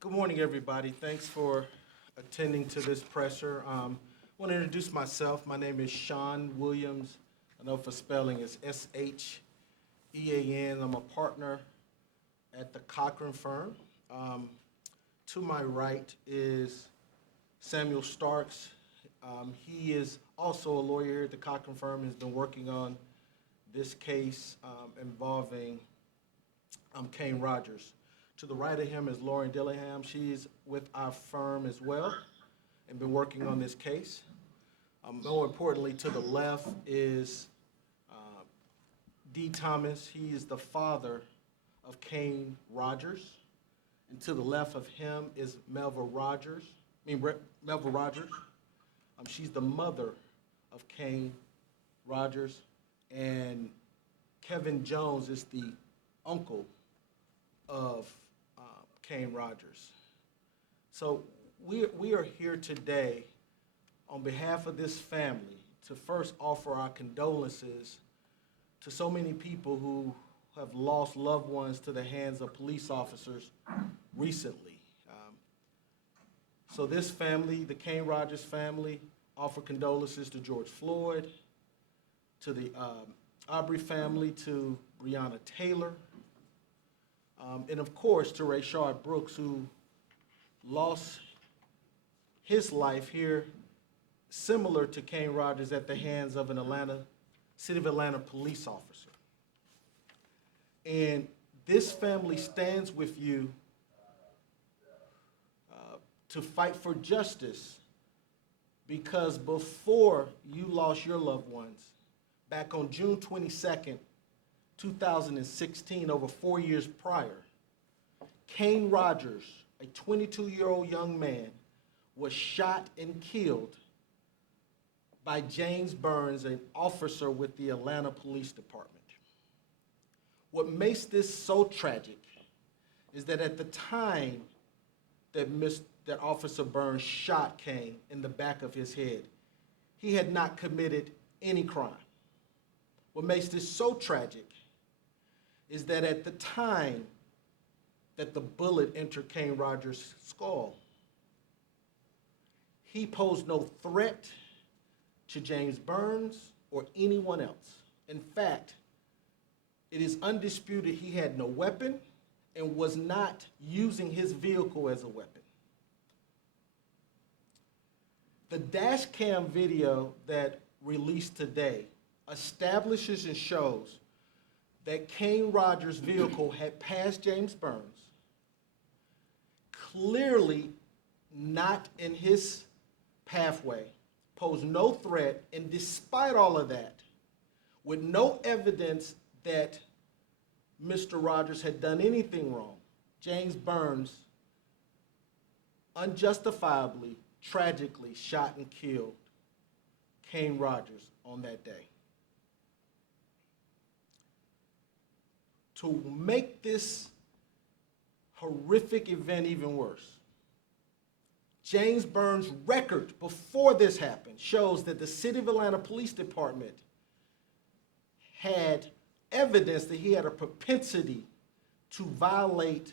Good morning, everybody. Thanks for attending to this presser. I want to introduce myself. My name is Sean Williams. I know for spelling it's Shean. I'm a partner at the Cochran firm. To my right is Samuel Starks. He is also a lawyer here at the Cochran firm. He's been working on this case involving Kane Rogers. To the right of him is Lauren Dillingham. She's with our firm as well and been working on this case. More importantly, to the left is D. Thomas. He is the father of Kane Rogers. And to the left of him is Melva Rogers. She's the mother of Kane Rogers. And Kevin Jones is the uncle of Kane Rogers. So we are here today on behalf of this family to first offer our condolences to so many people who have lost loved ones to the hands of police officers recently. So this family, the Kane Rogers family, offer condolences to George Floyd, to the Aubrey family, to Breonna Taylor, and of course to Rachael Brooks, who lost his life here, similar to Kane Rogers, at the hands of an City of Atlanta police officer. And this family stands with you to fight for justice, because before you lost your loved ones, back on June 22nd, 2016, over 4 years prior, Kane Rogers, a 22-year-old young man, was shot and killed by James Burns, an officer with the Atlanta Police Department. What makes this so tragic is that at the time that Officer Burns shot Kane in the back of his head, he had not committed any crime. What makes this so tragic is that at the time that the bullet entered Kane Rogers' skull, he posed no threat to James Burns or anyone else. In fact, it is undisputed he had no weapon and was not using his vehicle as a weapon. The dash cam video that released today establishes and shows that Kane Rogers' vehicle had passed James Burns, clearly not in his pathway, posed no threat, and despite all of that, with no evidence that Mr. Rogers had done anything wrong, James Burns unjustifiably, tragically shot and killed Kane Rogers on that day. To make this horrific event even worse, James Burns' record before this happened shows that the City of Atlanta Police Department had evidence that he had a propensity to violate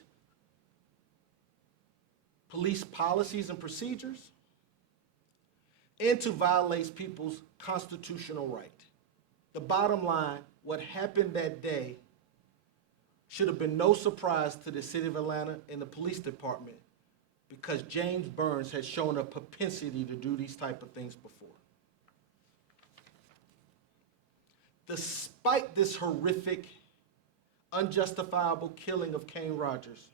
police policies and procedures and to violate people's constitutional right. The bottom line, what happened that day should have been no surprise to the City of Atlanta and the police department, because James Burns had shown a propensity to do these type of things before. Despite this horrific, unjustifiable killing of Kane Rogers,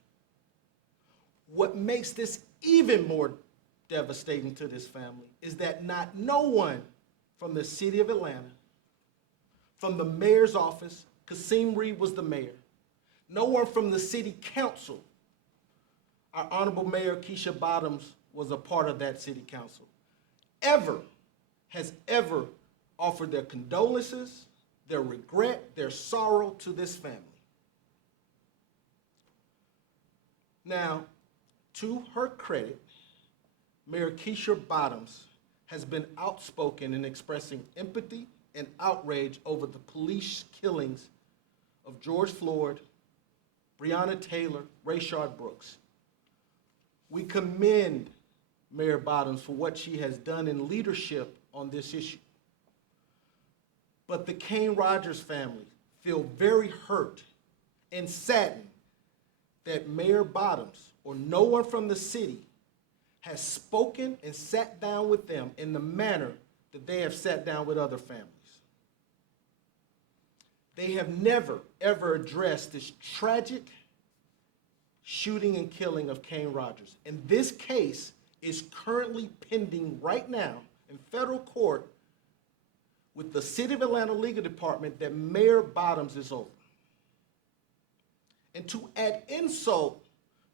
what makes this even more devastating to this family is that no one from the City of Atlanta, from the mayor's office, Kasim Reed was the mayor, no one from the city council, our Honorable Mayor Keisha Bottoms was a part of that city council, has ever offered their condolences, their regret, their sorrow to this family. Now, to her credit, Mayor Keisha Bottoms has been outspoken in expressing empathy and outrage over the police killings of George Floyd, Breonna Taylor, Rachael Brooks. We commend Mayor Bottoms for what she has done in leadership on this issue. But the Kane Rogers family feel very hurt and saddened that Mayor Bottoms or no one from the city has spoken and sat down with them in the manner that they have sat down with other families. They have never, ever addressed this tragic shooting and killing of Kane Rogers. And this case is currently pending right now in federal court with the City of Atlanta Legal Department that Mayor Bottoms is over. And to add insult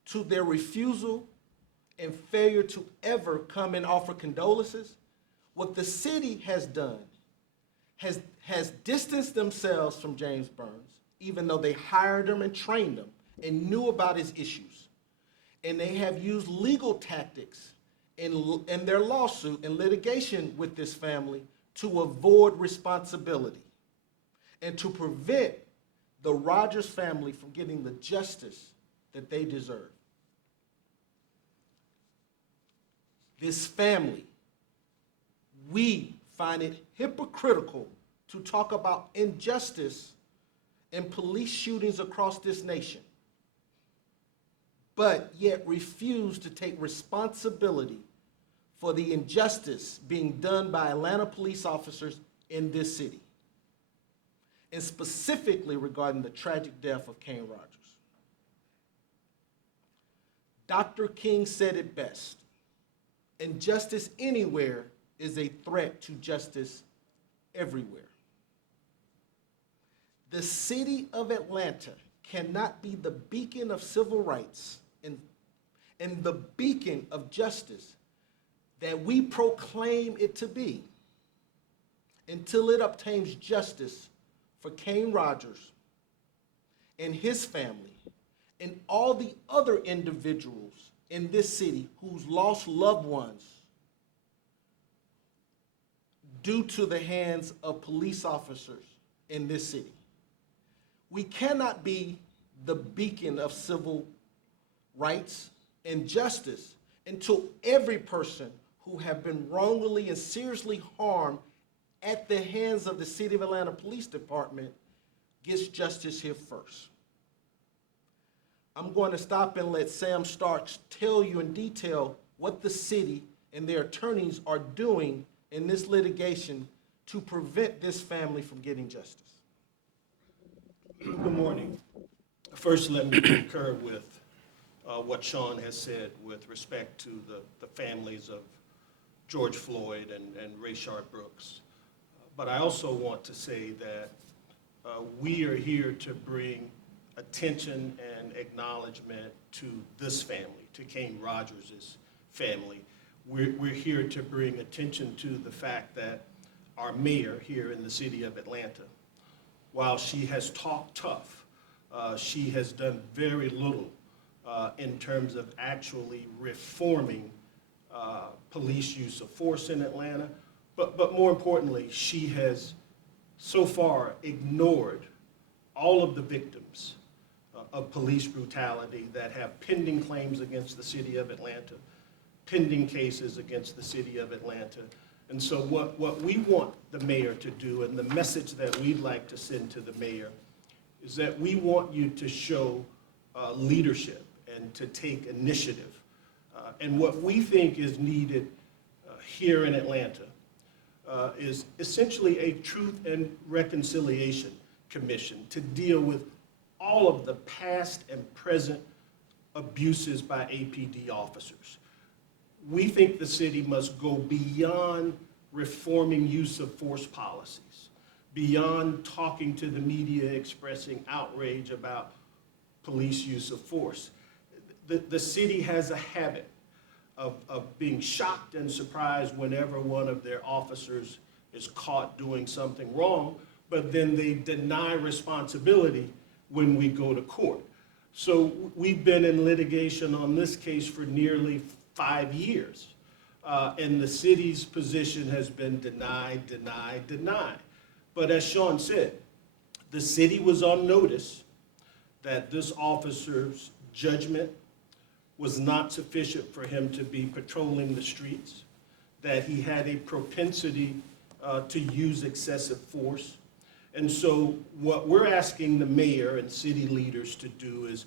to their refusal and failure to ever come and offer condolences, what the city has done has distanced themselves from James Burns, even though they hired him and trained him and knew about his issues. And they have used legal tactics in their lawsuit and litigation with this family to avoid responsibility and to prevent the Rogers family from getting the justice that they deserve. This family, we find it hypocritical to talk about injustice in police shootings across this nation, but yet refuse to take responsibility for the injustice being done by Atlanta police officers in this city, and specifically regarding the tragic death of Kane Rogers. Dr. King said it best: injustice anywhere is a threat to justice everywhere. The city of Atlanta cannot be the beacon of civil rights and the beacon of justice that we proclaim it to be until it obtains justice for Kane Rogers and his family and all the other individuals in this city who's lost loved ones due to the hands of police officers in this city. We cannot be the beacon of civil rights and justice until every person who have been wrongly and seriously harmed at the hands of the City of Atlanta Police Department gets justice here first. I'm going to stop and let Sam Starks tell you in detail what the city and their attorneys are doing in this litigation to prevent this family from getting justice. Good morning. First, let me concur with what Sean has said with respect to the families of George Floyd and Rachael Brooks. But I also want to say that we are here to bring attention and acknowledgement to this family, to Kane Rogers' family. We're here to bring attention to the fact that our mayor here in the city of Atlanta, while she has talked tough, she has done very little in terms of actually reforming police use of force in Atlanta. But more importantly, she has so far ignored all of the victims of police brutality that have pending claims against the city of Atlanta, pending cases against the city of Atlanta. And so what we want the mayor to do, and the message that we'd like to send to the mayor, is that we want you to show leadership and to take initiative. And what we think is needed here in Atlanta is essentially a Truth and Reconciliation Commission to deal with all of the past and present abuses by APD officers. We think the city must go beyond reforming use of force policies, beyond talking to the media expressing outrage about police use of force. The city has a habit of being shocked and surprised whenever one of their officers is caught doing something wrong, but then they deny responsibility when we go to court. So we've been in litigation on this case for nearly 5 years, and the city's position has been denied. But as Sean said, the city was on notice that this officer's judgment was not sufficient for him to be patrolling the streets, that he had a propensity to use excessive force. And so what we're asking the mayor and city leaders to do is,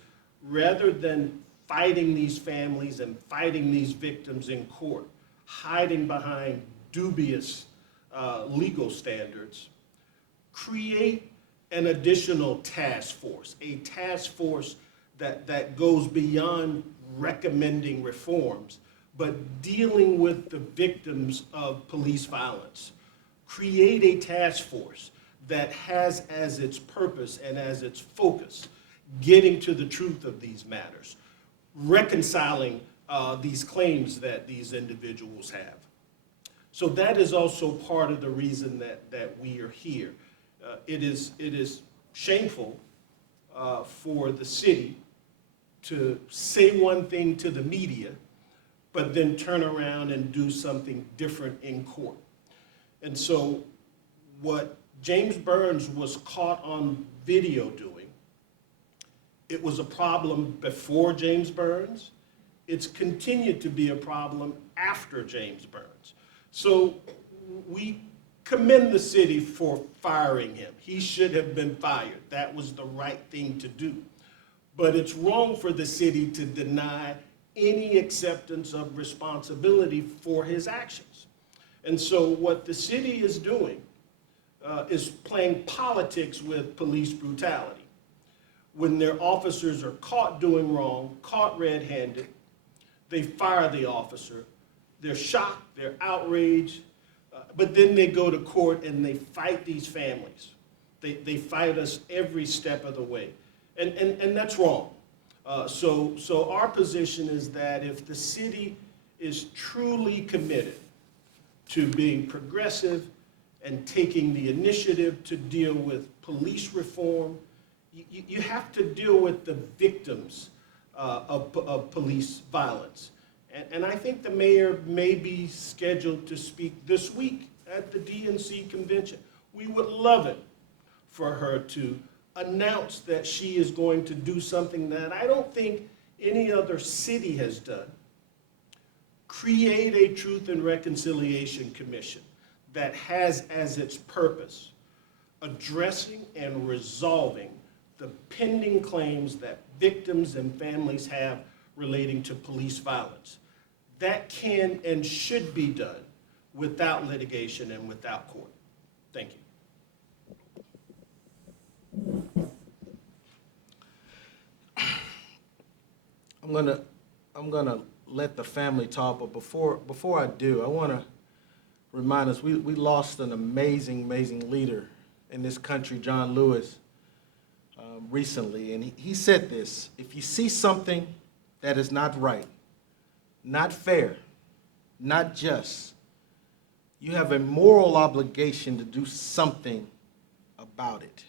rather than fighting these families and fighting these victims in court, hiding behind dubious legal standards, create an additional task force, a task force that goes beyond recommending reforms, but dealing with the victims of police violence. Create a task force that has as its purpose and as its focus getting to the truth of these matters, reconciling these claims that these individuals have. So that is also part of the reason that we are here. It is shameful for the city to say one thing to the media, but then turn around and do something different in court. And so what James Burns was caught on video doing, it was a problem before James Burns. It's continued to be a problem after James Burns. So we commend the city for firing him. He should have been fired. That was the right thing to do. But it's wrong for the city to deny any acceptance of responsibility for his actions. And so what the city is doing is playing politics with police brutality. When their officers are caught doing wrong, caught red-handed, they fire the officer. They're shocked, they're outraged, but then they go to court and they fight these families. They fight us every step of the way. And that's wrong. So our position is that if the city is truly committed to being progressive and taking the initiative to deal with police reform, you have to deal with the victims of police violence. And I think the mayor may be scheduled to speak this week at the DNC convention. We would love it for her to announce that she is going to do something that I don't think any other city has done. Create a Truth and Reconciliation Commission that has as its purpose addressing and resolving the pending claims that victims and families have relating to police violence. That can and should be done without litigation and without court. Thank you. I'm gonna let the family talk, but before I do, I want to remind us we lost an amazing leader in this country, John Lewis, recently, and he said this: if you see something that is not right, not fair, not just, you have a moral obligation to do something about it.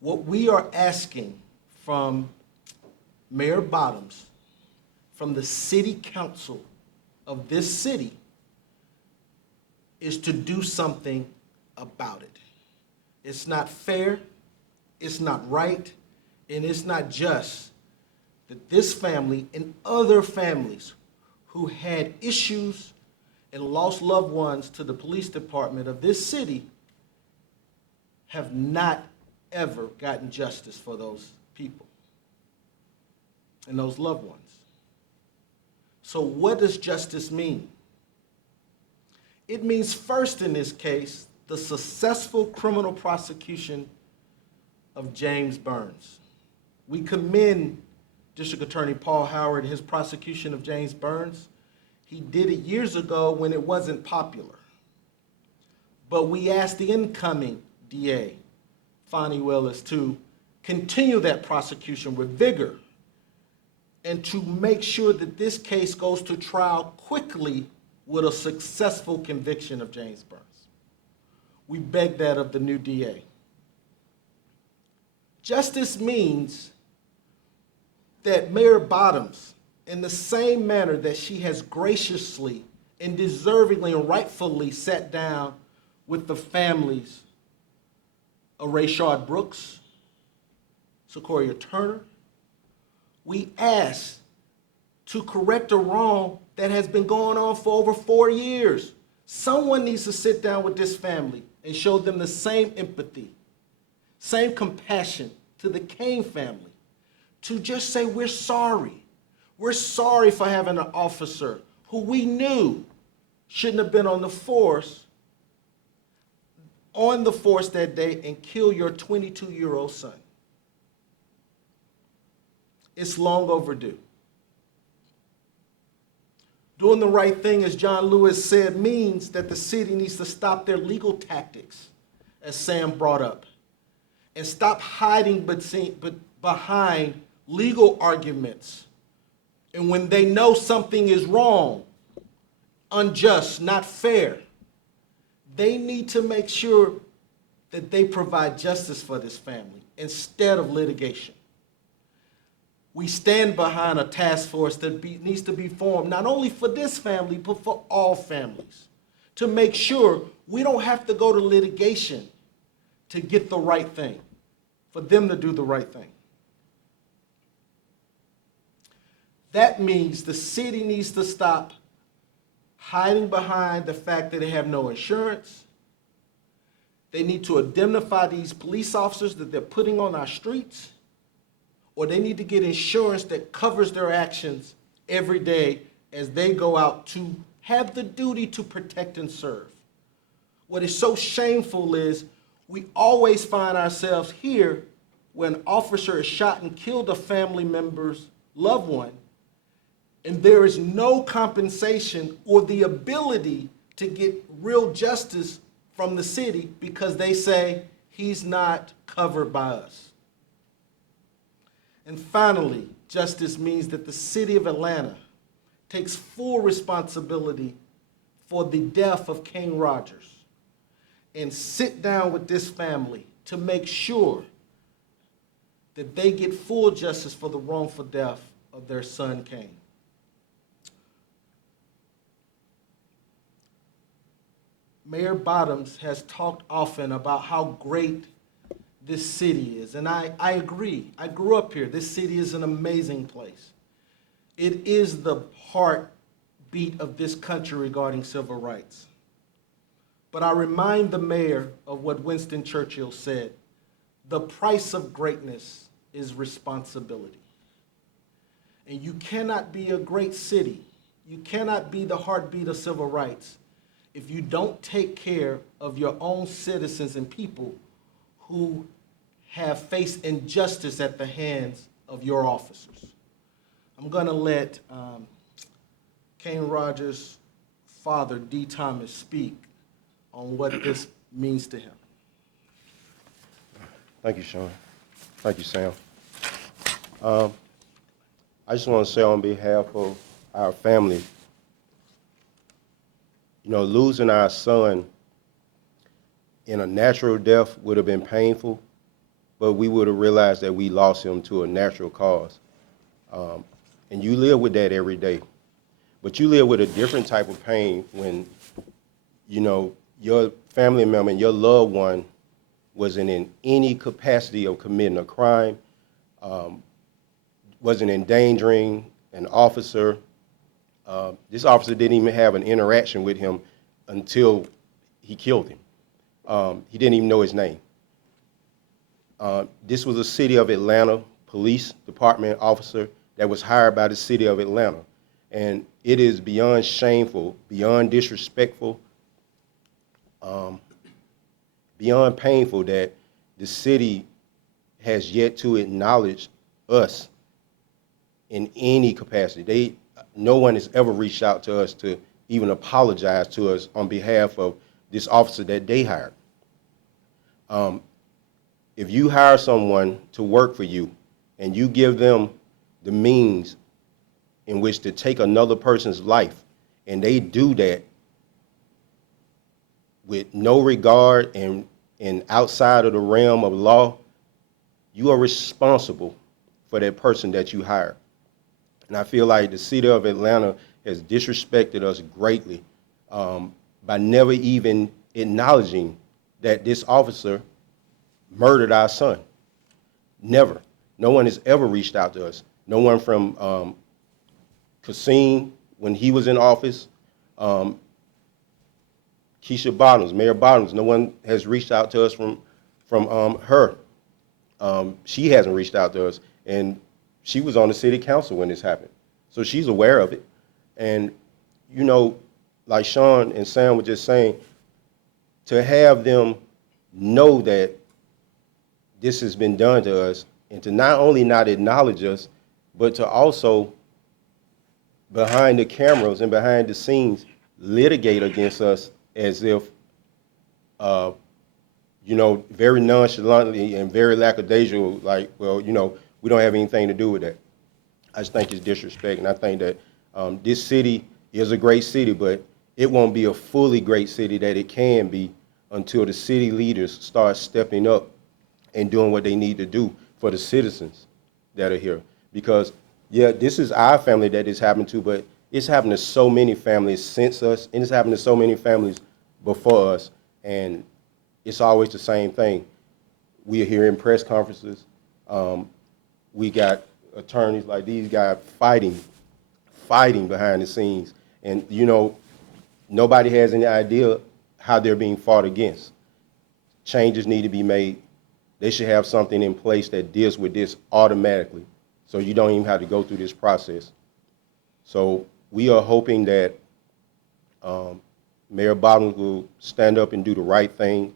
What we are asking from Mayor Bottoms, from the city council of this city, is to do something about it. It's not fair, it's not right, and it's not just that this family and other families who had issues and lost loved ones to the police department of this city have not ever gotten justice for those people and those loved ones. So what does justice mean? It means, first in this case, the successful criminal prosecution of James Burns. We commend District Attorney Paul Howard and his prosecution of James Burns. He did it years ago when it wasn't popular. But we asked the incoming DA, Fonnie Willis, to continue that prosecution with vigor and to make sure that this case goes to trial quickly with a successful conviction of James Burns. We beg that of the new DA. Justice means that Mayor Bottoms, in the same manner that she has graciously and deservingly and rightfully sat down with the families of Rachael Brooks, Sequoia Turner, we ask to correct a wrong that has been going on for over 4 years. Someone needs to sit down with this family and show them the same empathy, same compassion to the Kane family, to just say, we're sorry. We're sorry for having an officer who we knew shouldn't have been on the force that day and kill your 22-year-old son. It's long overdue. Doing the right thing, as John Lewis said, means that the city needs to stop their legal tactics, as Sam brought up, and stop hiding behind legal arguments. And when they know something is wrong, unjust, not fair, they need to make sure that they provide justice for this family instead of litigation. We stand behind a task force that needs to be formed not only for this family, but for all families, to make sure we don't have to go to litigation to get the right thing, for them to do the right thing. That means the city needs to stop hiding behind the fact that they have no insurance. They need to indemnify these police officers that they're putting on our streets, or they need to get insurance that covers their actions every day as they go out to have the duty to protect and serve. What is so shameful is we always find ourselves here when an officer is shot and killed a family member's loved one, and there is no compensation or the ability to get real justice from the city because they say he's not covered by us. And finally, justice means that the city of Atlanta takes full responsibility for the death of King Rogers and sit down with this family to make sure that they get full justice for the wrongful death of their son, Kane. Mayor Bottoms has talked often about how great this city is, and I agree. I grew up here. This city is an amazing place. It is the heartbeat of this country regarding civil rights. But I remind the mayor of what Winston Churchill said: the price of greatness is responsibility. And you cannot be a great city, you cannot be the heartbeat of civil rights if you don't take care of your own citizens and people who have faced injustice at the hands of your officers. I'm going to let Kane Rogers' father, D. Thomas, speak on what this means to him. Thank you, Sean. Thank you, Sam. I just want to say on behalf of our family, losing our son in a natural death would have been painful, but we would have realized that we lost him to a natural cause. And you live with that every day. But you live with a different type of pain when, your family member and your loved one wasn't in any capacity of committing a crime, wasn't endangering an officer. This officer didn't even have an interaction with him until he killed him. He didn't even know his name. This was a City of Atlanta Police Department officer that was hired by the City of Atlanta. And it is beyond shameful, beyond disrespectful, beyond painful that the city has yet to acknowledge us in any capacity. No one has ever reached out to us to even apologize to us on behalf of this officer that they hired. If you hire someone to work for you and you give them the means in which to take another person's life, and they do that with no regard and outside of the realm of law, you are responsible for that person that you hire. And I feel like the City of Atlanta has disrespected us greatly by never even acknowledging that this officer murdered our son. Never. No one has ever reached out to us. No one from Cochran, when he was in office, Keisha Bottoms, Mayor Bottoms, no one has reached out to us from her. She hasn't reached out to us, and she was on the city council when this happened, so she's aware of it. And you know, like Sean and Sam were just saying, to have them know that this has been done to us, and to not only not acknowledge us, but to also, behind the cameras and behind the scenes, litigate against us as if, you know, very nonchalantly and very lackadaisical, like, well, you know, we don't have anything to do with that. I just think it's disrespect, and I think that this city is a great city, but it won't be a fully great city that it can be until the city leaders start stepping up and doing what they need to do for the citizens that are here. Because, yeah, this is our family that this happened to, but it's happened to so many families since us, and it's happened to so many families before us, and it's always the same thing. We are here in press conferences. We got attorneys like these guys fighting behind the scenes, and, you know, nobody has any idea how they're being fought against. Changes need to be made. They should have something in place that deals with this automatically, so you don't even have to go through this process. So we are hoping that Mayor Bottoms will stand up and do the right thing.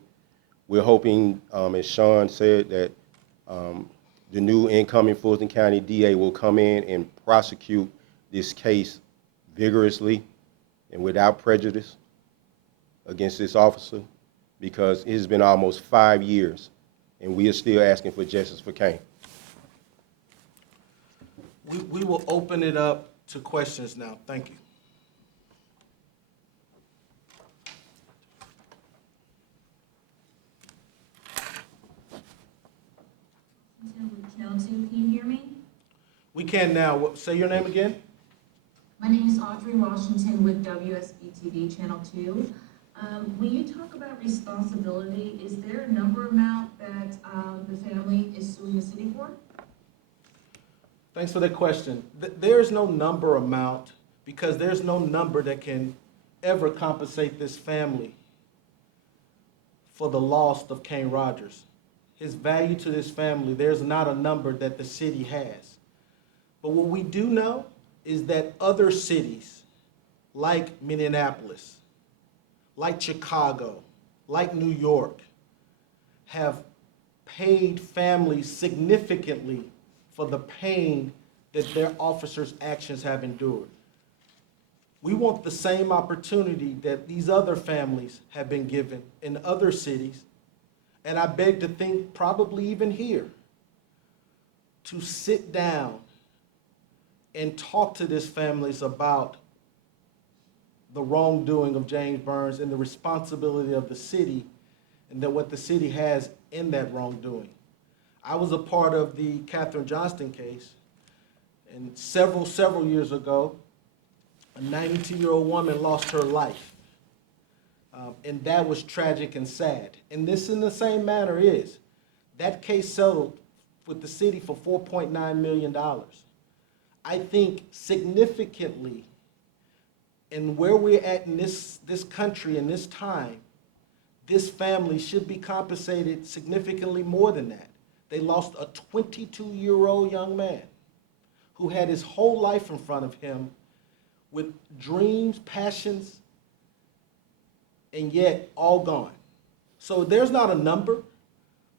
We're hoping, as Sean said, that the new incoming Fulton County DA will come in and prosecute this case vigorously and without prejudice against this officer, because it has been almost 5 years and we are still asking for justice for Cain. We will open it up to questions now. Thank you. Channel 2, can you hear me? We can now. Say your name again. My name is Audrey Washington with WSB-TV Channel 2. When you talk about responsibility, is there a number amount that the family is suing the city for? Thanks for that question. There's no number amount, because there's no number that can ever compensate this family for the loss of Cain Rogers. His value to this family, there's not a number that the city has. But what we do know is that other cities, like Minneapolis, like Chicago, like New York, have paid families significantly for the pain that their officers' actions have endured. We want the same opportunity that these other families have been given in other cities, and I beg to think probably even here, to sit down and talk to these families about the wrongdoing of James Burns and the responsibility of the city, and that what the city has in that wrongdoing. I was a part of the Katherine Johnston case, and several years ago, a 92-year-old woman lost her life. And that was tragic and sad. And this, in the same manner, is that case settled with the city for $4.9 million. I think significantly, in where we're at in this country in this time, this family should be compensated significantly more than that. They lost a 22-year-old young man who had his whole life in front of him with dreams, passions, and yet all gone. So there's not a number,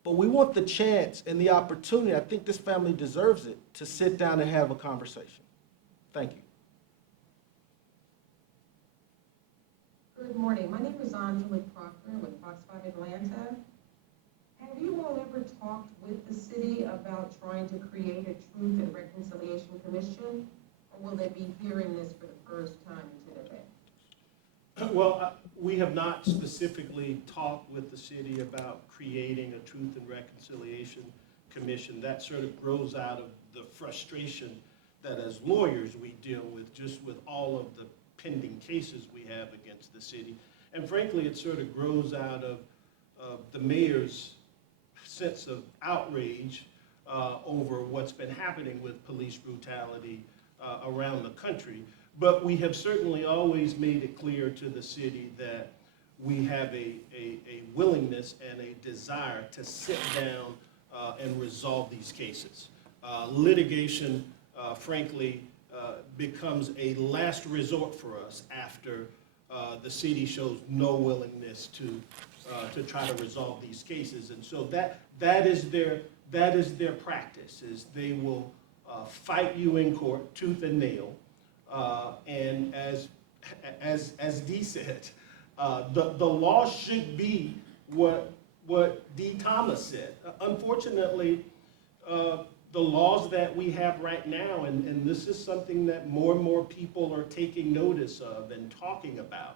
but we want the chance and the opportunity, I think this family deserves it, to sit down and have a conversation. Thank you. Good morning. My name is Angela Cochran with Fox 5 Atlanta. Have you all ever talked with the city about trying to create a Truth and Reconciliation Commission, or will they be hearing this for the first time today? Well, we have not specifically talked with the city about creating a Truth and Reconciliation Commission. That sort of grows out of the frustration that as lawyers we deal with, just with all of the pending cases we have against the city. And frankly, it sort of grows out of the mayor's sense of outrage over what's been happening with police brutality around the country. But we have certainly always made it clear to the city that we have a willingness and a desire to sit down and resolve these cases. Litigation, frankly, becomes a last resort for us after the city shows no willingness to try to resolve these cases. And so that is their practice, is they will fight you in court, tooth and nail. And as Dee said, the law should be what Dee Thomas said. Unfortunately, the laws that we have right now, and this is something that more and more people are taking notice of and talking about,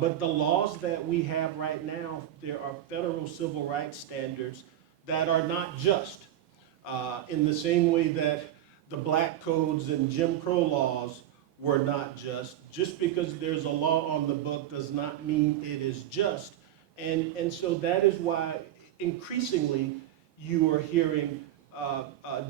but the laws that we have right now, there are federal civil rights standards that are not just. In the same way that the black codes and Jim Crow laws were not just. Just because there's a law on the book does not mean it is just. And so that is why increasingly you are hearing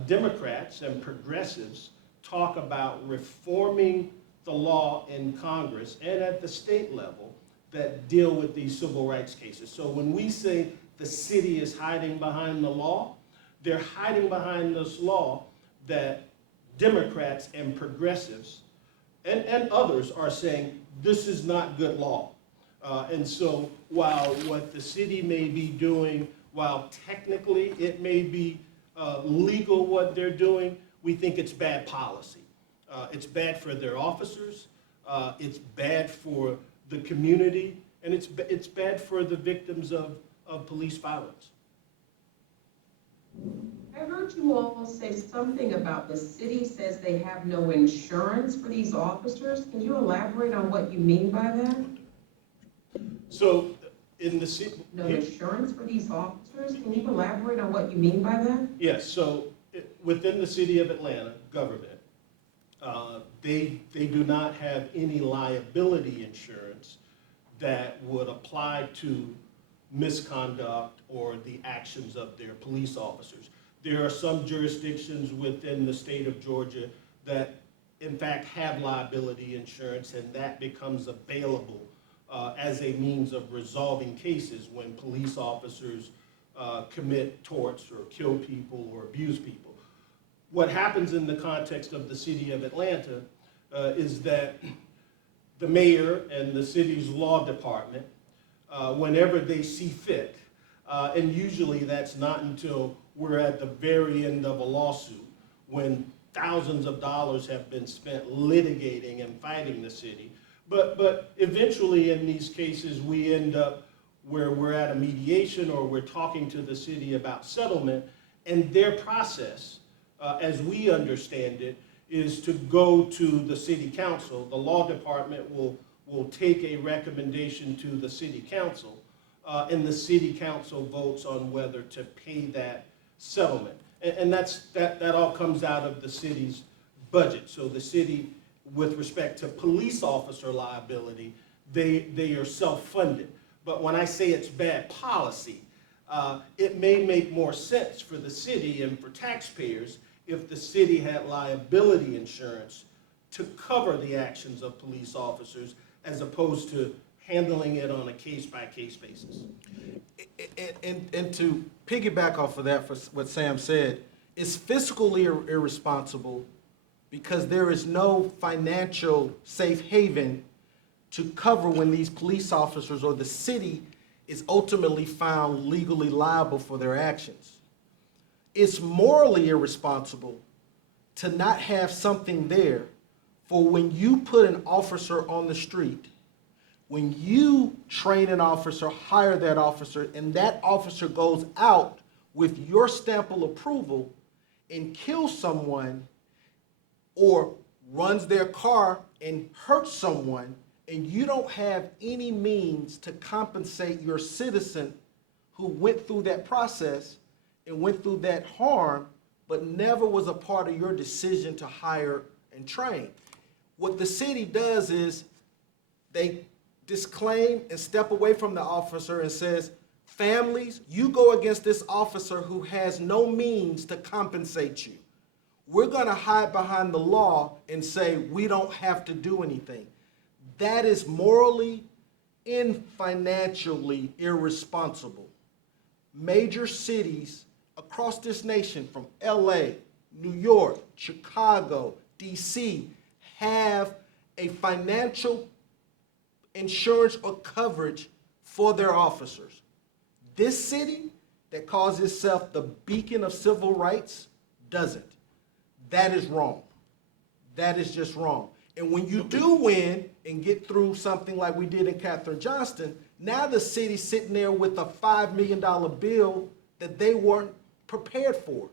Democrats and progressives talk about reforming the law in Congress and at the state level that deal with these civil rights cases. So when we say the city is hiding behind the law, they're hiding behind this law that Democrats and progressives and others are saying this is not good law. And so while what the city may be doing, while technically it may be legal what they're doing, we think it's bad policy. It's bad for their officers, it's bad for the community, and it's bad for the victims of police violence. I heard you all say something about the city says they have no insurance for these officers. Can you elaborate on what you mean by that? So in the city... No insurance for these officers? Can you elaborate on what you mean by that? Yes, so within the city of Atlanta government, they do not have any liability insurance that would apply to misconduct or the actions of their police officers. There are some jurisdictions within the state of Georgia that in fact have liability insurance, and that becomes available as a means of resolving cases when police officers commit torts or kill people or abuse people. What happens in the context of the city of Atlanta is that the mayor and the city's law department, whenever they see fit, and usually that's not until we're at the very end of a lawsuit, when thousands of dollars have been spent litigating and fighting the city. But eventually in these cases, we end up where we're at a mediation or we're talking to the city about settlement, and their process, as we understand it, is to go to the city council. The law department will take a recommendation to the city council, and the city council votes on whether to pay that settlement. And that all comes out of the city's budget. So the city, with respect to police officer liability, they are self-funded. But when I say it's bad policy, it may make more sense for the city and for taxpayers if the city had liability insurance to cover the actions of police officers as opposed to handling it on a case-by-case basis. And to piggyback off of that, for what Sam said, it's fiscally irresponsible because there is no financial safe haven to cover when these police officers or the city is ultimately found legally liable for their actions. It's morally irresponsible to not have something there for when you put an officer on the street, when you train an officer, hire that officer, and that officer goes out with your stamp of approval and kills someone or runs their car and hurts someone, and you don't have any means to compensate your citizen who went through that process and went through that harm, but never was a part of your decision to hire and train. What the city does is they disclaim and step away from the officer and says, families, you go against this officer who has no means to compensate you. we're going to hide behind the law and say we don't have to do anything. That is morally and financially irresponsible. Major cities across this nation, from LA, New York, Chicago, DC, have a financial insurance or coverage for their officers. This city that calls itself the beacon of civil rights doesn't. That is wrong. That is just wrong. And when you do win and get through something like we did in Catherine Johnston, now the city's sitting there with a $5 million bill that they weren't prepared for.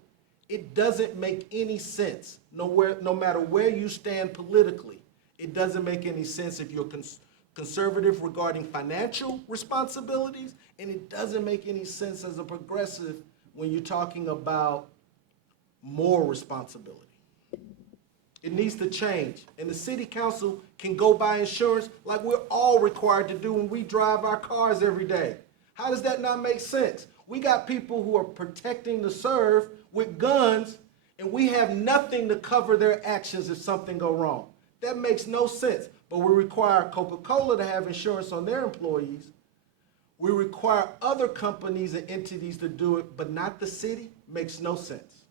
It doesn't make any sense, no matter where you stand politically. It doesn't make any sense if you're conservative regarding financial responsibilities, and it doesn't make any sense as a progressive when you're talking about moral responsibility. It needs to change, and the city council can go buy insurance like we're all required to do when we drive our cars every day. How does that not make sense? We got people who are protecting the serve with guns, and we have nothing to cover their actions if something go wrong. That makes no sense. But we require Coca-Cola to have insurance on their employees. We require other companies and entities to do it, but not the city. Makes no sense.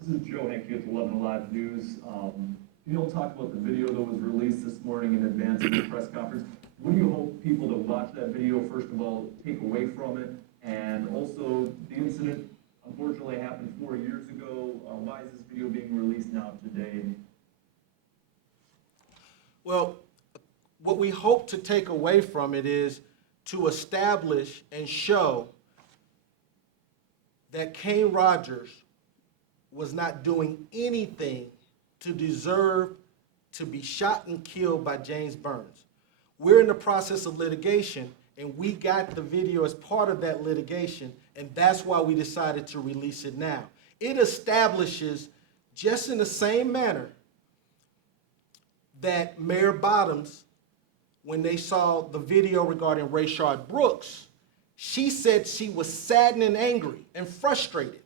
This is Joe Hankey with 11 Alive News. You don't talk about the video that was released this morning in advance of the press conference. What do you hope people that watch that video, first of all, take away from it? And also, the incident unfortunately happened 4 years ago. Why is this video being released now today? Well, what we hope to take away from it is to establish and show that Kane Rogers was not doing anything to deserve to be shot and killed by James Burns. We're in the process of litigation, and we got the video as part of that litigation, and that's why we decided to release it now. It establishes, just in the same manner that Mayor Bottoms, when they saw the video regarding Rachael Brooks, she said she was saddened and angry and frustrated.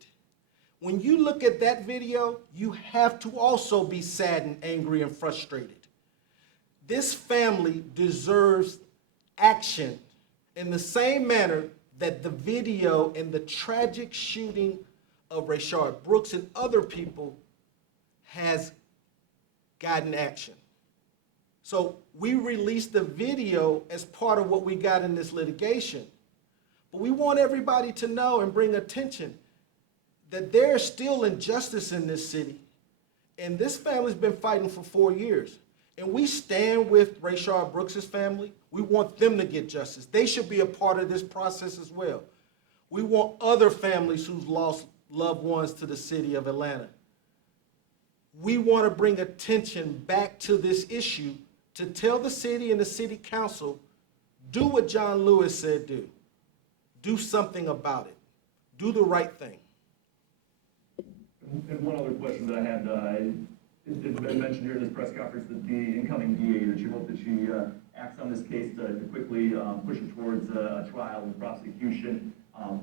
When you look at that video, you have to also be saddened, angry, and frustrated. This family deserves action in the same manner that the video and the tragic shooting of Rachael Brooks and other people has gotten action. So we released the video as part of what we got in this litigation. But we want everybody to know and bring attention that there's still injustice in this city. And this family's been fighting for 4 years. And we stand with Rachael Brooks' family. We want them to get justice. They should be a part of this process as well. We want other families who've lost loved ones to the city of Atlanta. We want to bring attention back to this issue to tell the city and the city council, do what John Lewis said do. Do something about it. Do the right thing. And one other question that I had, it's been mentioned here in this press conference that the incoming DA, that you hope that she acts on this case to quickly push it towards a trial and prosecution.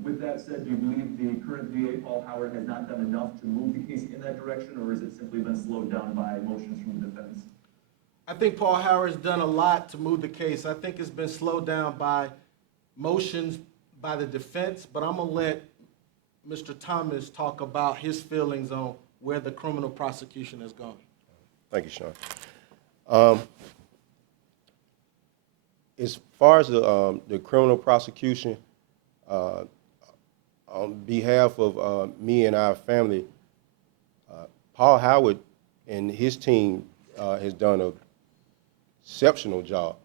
With that said, do you believe the current DA, Paul Howard, has not done enough to move the case in that direction, or has it simply been slowed down by motions from the defense? I think Paul Howard's done a lot to move the case. I think it's been slowed down by motions by the defense, but I'm gonna let Mr. Thomas talk about his feelings on where the criminal prosecution has gone. Thank you, Sean. As far as the criminal prosecution, on behalf of me and our family, Paul Howard and his team has done an exceptional job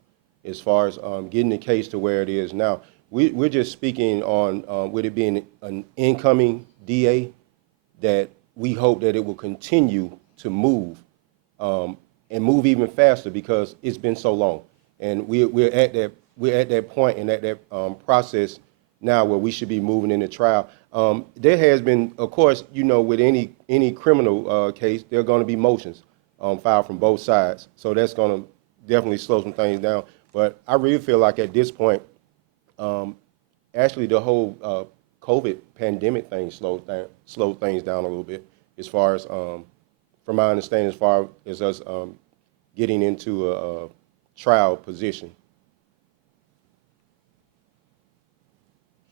as far as getting the case to where it is now. We're just speaking on with it being an incoming DA, that we hope that it will continue to move and move even faster, because it's been so long. And we're at that point and at that process now where we should be moving into trial. There has been, of course, you know, with any criminal case, there are going to be motions filed from both sides. So that's going to definitely slow some things down. But I really feel like at this point, actually the whole COVID pandemic thing slowed things down a little bit, as far as, from my understanding, as far as us getting into a trial position.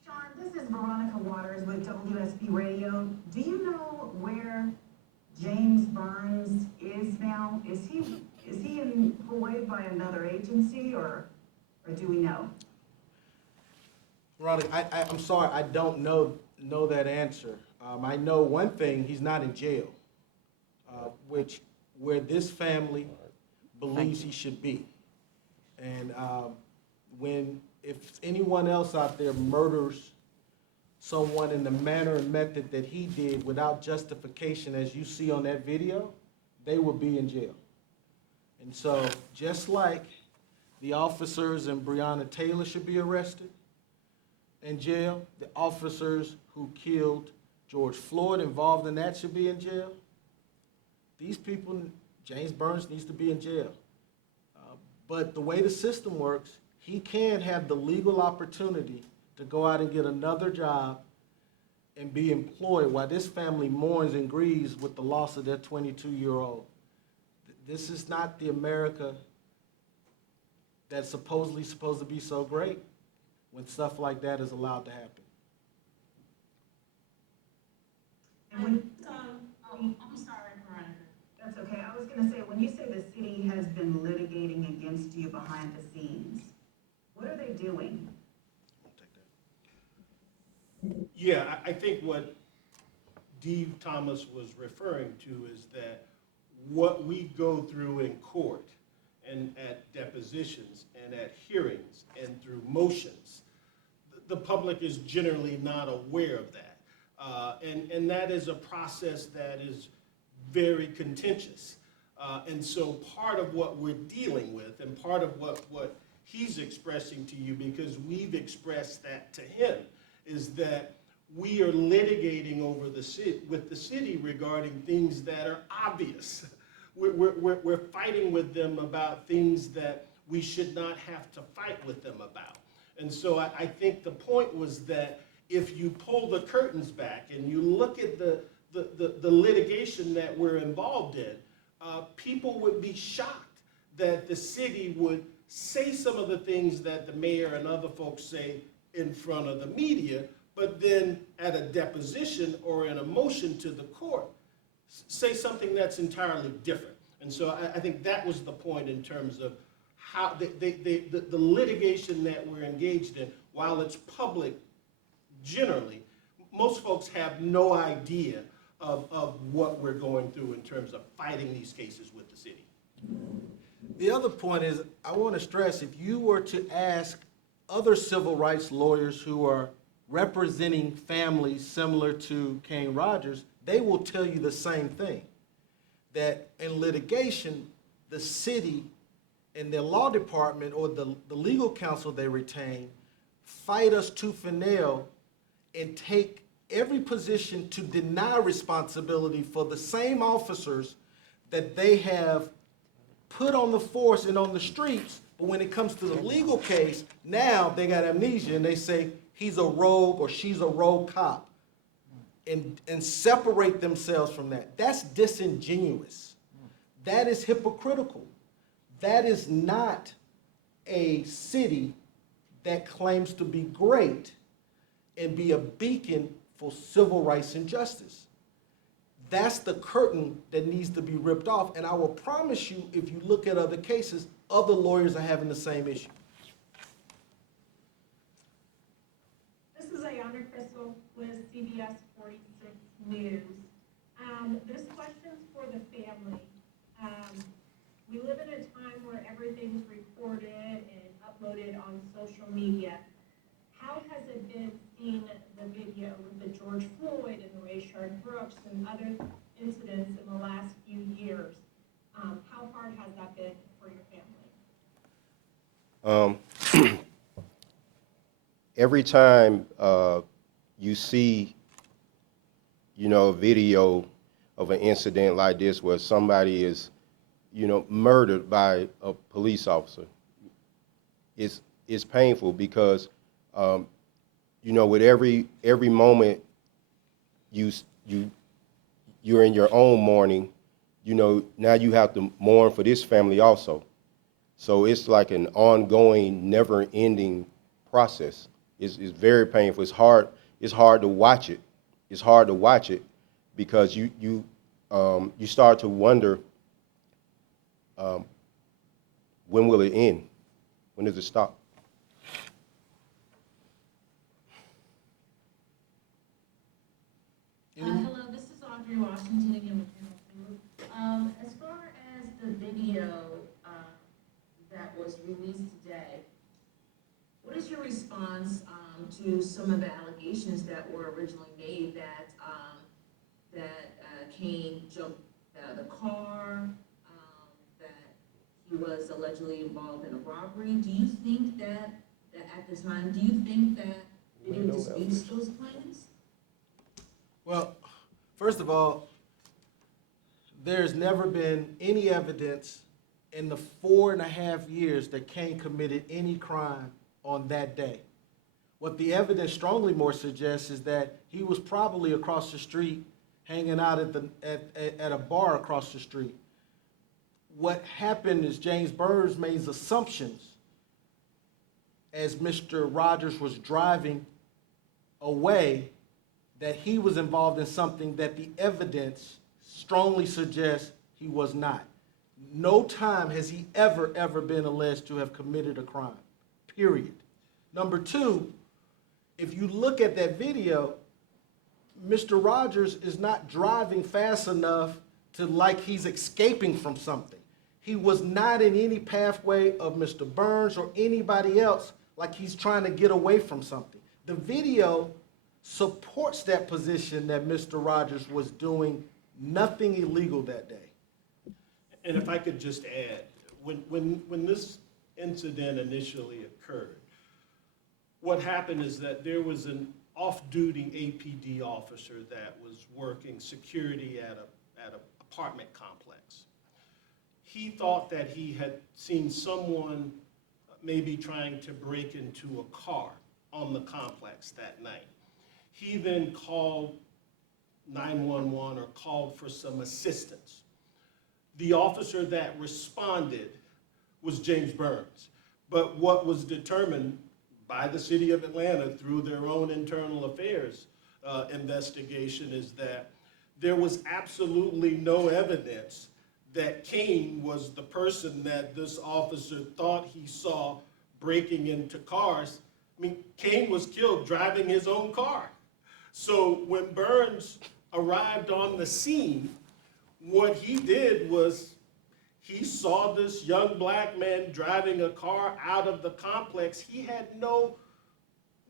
Sean, this is Veronica Waters with WSB Radio. Do you know where James Burns is now? Is he employed by another agency, or do we know? Veronica, I'm sorry, I don't know that answer. I know one thing, he's not in jail, where this family believes he should be. And if anyone else out there murders someone in the manner and method that he did without justification, as you see on that video, they will be in jail. And so, just like the officers in Breonna Taylor should be arrested in jail, the officers who killed George Floyd involved in that should be in jail. These people, James Burns needs to be in jail. But the way the system works, he can have the legal opportunity to go out and get another job and be employed while this family mourns and grieves with the loss of their 22-year-old. This is not the America that's supposedly supposed to be so great when stuff like that is allowed to happen. And when, I'm sorry, Veronica. That's okay. I was going to say, when you say the city has been litigating against you behind the scenes, what are they doing? Yeah, I think what Dee Thomas was referring to is that what we go through in court and at depositions and at hearings and through motions, the public is generally not aware of that. And that is a process that is very contentious. And so part of what we're dealing with, and part of what he's expressing to you, because we've expressed that to him, is that we are litigating over with the city regarding things that are obvious. We're fighting with them about things that we should not have to fight with them about. And so I think the point was that if you pull the curtains back and you look at the litigation that we're involved in, people would be shocked that the city would say some of the things that the mayor and other folks say in front of the media, but then at a deposition or in a motion to the court, say something that's entirely different. And so I think that was the point in terms of how the litigation that we're engaged in, while it's public generally, most folks have no idea of what we're going through in terms of fighting these cases with the city. The other point is, I want to stress, if you were to ask other civil rights lawyers who are representing families similar to Kane Rogers, they will tell you the same thing, that in litigation, the city and their law department or the legal counsel they retain fight us tooth and nail and take every position to deny responsibility for the same officers that they have put on the force and on the streets. But when it comes to the legal case, now they got amnesia and they say he's a rogue or she's a rogue cop, and separate themselves from that. That's disingenuous. That is hypocritical. That is not a city that claims to be great and be a beacon for civil rights and justice. That's the curtain that needs to be ripped off. And I will promise you, if you look at other cases, other lawyers are having the same issue. This is Ayana Crystal with CBS 46 News. This question's for the family. We live in a time where everything's recorded and uploaded on social media. How has it been seeing the video with the George Floyd and the Rayshard Brooks and other incidents in the last few years? How hard has that been for your family? Every time you see, a video of an incident like this where somebody is, murdered by a police officer, it's painful because you know, with every moment you're in your own mourning, you know, now you have to mourn for this family also. So it's like an ongoing, never-ending process. It's very painful. It's hard to watch it. It's hard to watch it because you start to wonder, when will it end? When does it stop? Hello, this is Audrey Washington again with Channel 2. As far as the video that was released today, what is your response to some of the allegations that were originally made that Cain jumped out of the car, that he was allegedly involved in a robbery? Do you think that at the time, do you think that video disputes those claims? Well, first of all, there's never been any evidence in the 4.5 years that Cain committed any crime on that day. What the evidence strongly more suggests is that he was probably across the street, hanging out at a bar across the street. What happened is James Burns made assumptions as Mr. Rogers was driving away that he was involved in something that the evidence strongly suggests he was not. No time has he ever been alleged to have committed a crime, period. Number two, if you look at that video, Mr. Rogers is not driving fast enough to like he's escaping from something. He was not in any pathway of Mr. Burns or anybody else like he's trying to get away from something. The video supports that position that Mr. Rogers was doing nothing illegal that day. And if I could just add, when this incident initially occurred, what happened is that there was an off-duty APD officer that was working security at an apartment complex. He thought that he had seen someone maybe trying to break into a car on the complex that night. He then called 911 or called for some assistance. The officer that responded was James Burns. But what was determined by the city of Atlanta through their own internal affairs investigation is that there was absolutely no evidence that Cain was the person that this officer thought he saw breaking into cars. I mean, Cain was killed driving his own car. So when Burns arrived on the scene, what he did was he saw this young black man driving a car out of the complex. He had no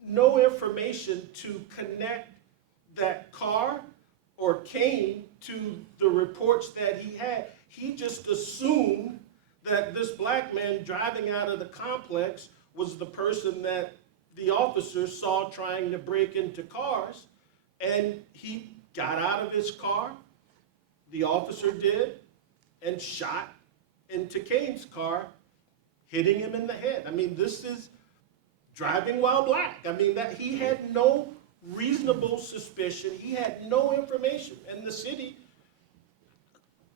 information to connect that car or Cain to the reports that he had. He just assumed that this black man driving out of the complex was the person that the officer saw trying to break into cars, and he got out of his car, the officer did, and shot into Cain's car, hitting him in the head. I mean, this is driving while black. I mean, that he had no reasonable suspicion. He had no information, and the city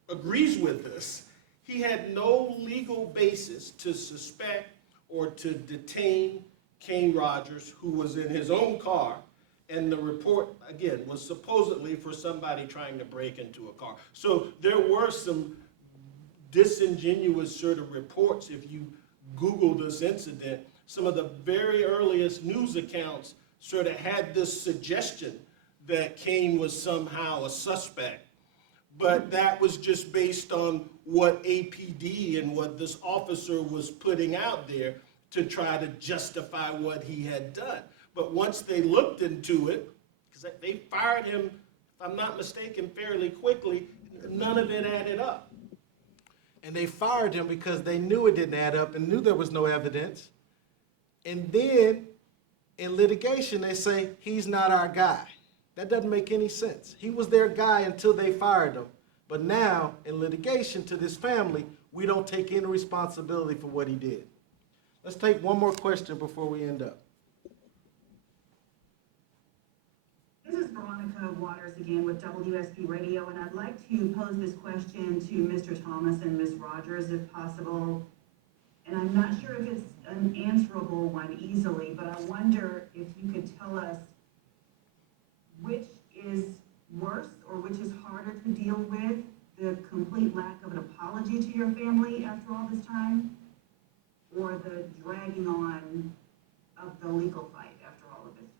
agrees with this. He had no legal basis to suspect or to detain Cain Rogers, who was in his own car, and the report, again, was supposedly for somebody trying to break into a car. So there were some disingenuous sort of reports. If you Google this incident, some of the very earliest news accounts sort of had this suggestion that Cain was somehow a suspect. But that was just based on what APD and what this officer was putting out there to try to justify what he had done. But once they looked into it, because they fired him, if I'm not mistaken, fairly quickly, none of it added up. And they fired him because they knew it didn't add up and knew there was no evidence. And then in litigation, they say, he's not our guy. That doesn't make any sense. He was their guy until they fired him. But now, in litigation to this family, we don't take any responsibility for what he did. Let's take one more question before we end up. Waters again with WSB Radio, and I'd like to pose this question to Mr. Thomas and Ms. Rogers if possible. And I'm not sure if it's an answerable one easily, but I wonder if you could tell us which is worse or which is harder to deal with, the complete lack of an apology to your family after all this time, or the dragging on of the legal fight after all of this time?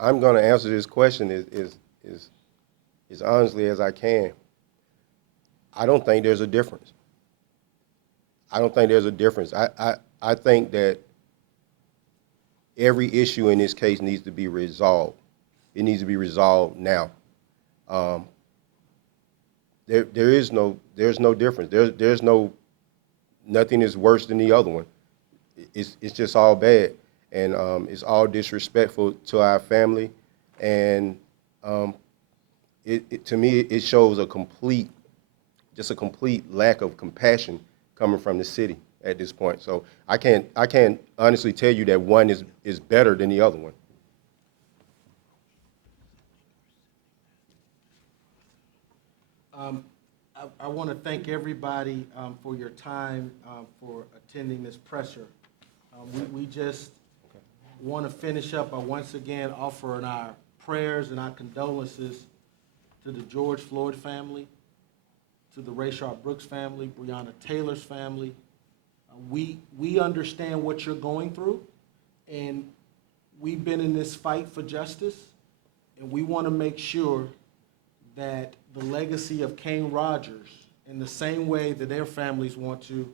I'm going to answer this question as honestly as I can. I don't think there's a difference. I don't think there's a difference. I think that every issue in this case needs to be resolved. It needs to be resolved now. There's no difference. There's nothing is worse than the other one. It's just all bad, and it's all disrespectful to our family, and to me it shows a complete lack of compassion coming from the city at this point. So I can't honestly tell you that one is better than the other one. I want to thank everybody for your time, for attending this presser. We just want to finish up by once again offering our prayers and our condolences to the George Floyd family, to the Rachael Brooks family, Breonna Taylor's family. We understand what you're going through, and we've been in this fight for justice, and we want to make sure that the legacy of Kane Rogers, in the same way that their families want to,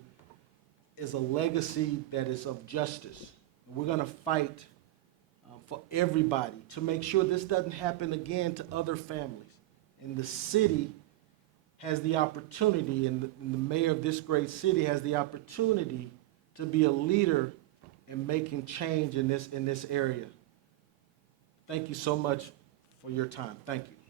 is a legacy that is of justice. We're going to fight for everybody to make sure this doesn't happen again to other families. And the city has the opportunity, and the mayor of this great city has the opportunity to be a leader in making change in this area. Thank you so much for your time. Thank you.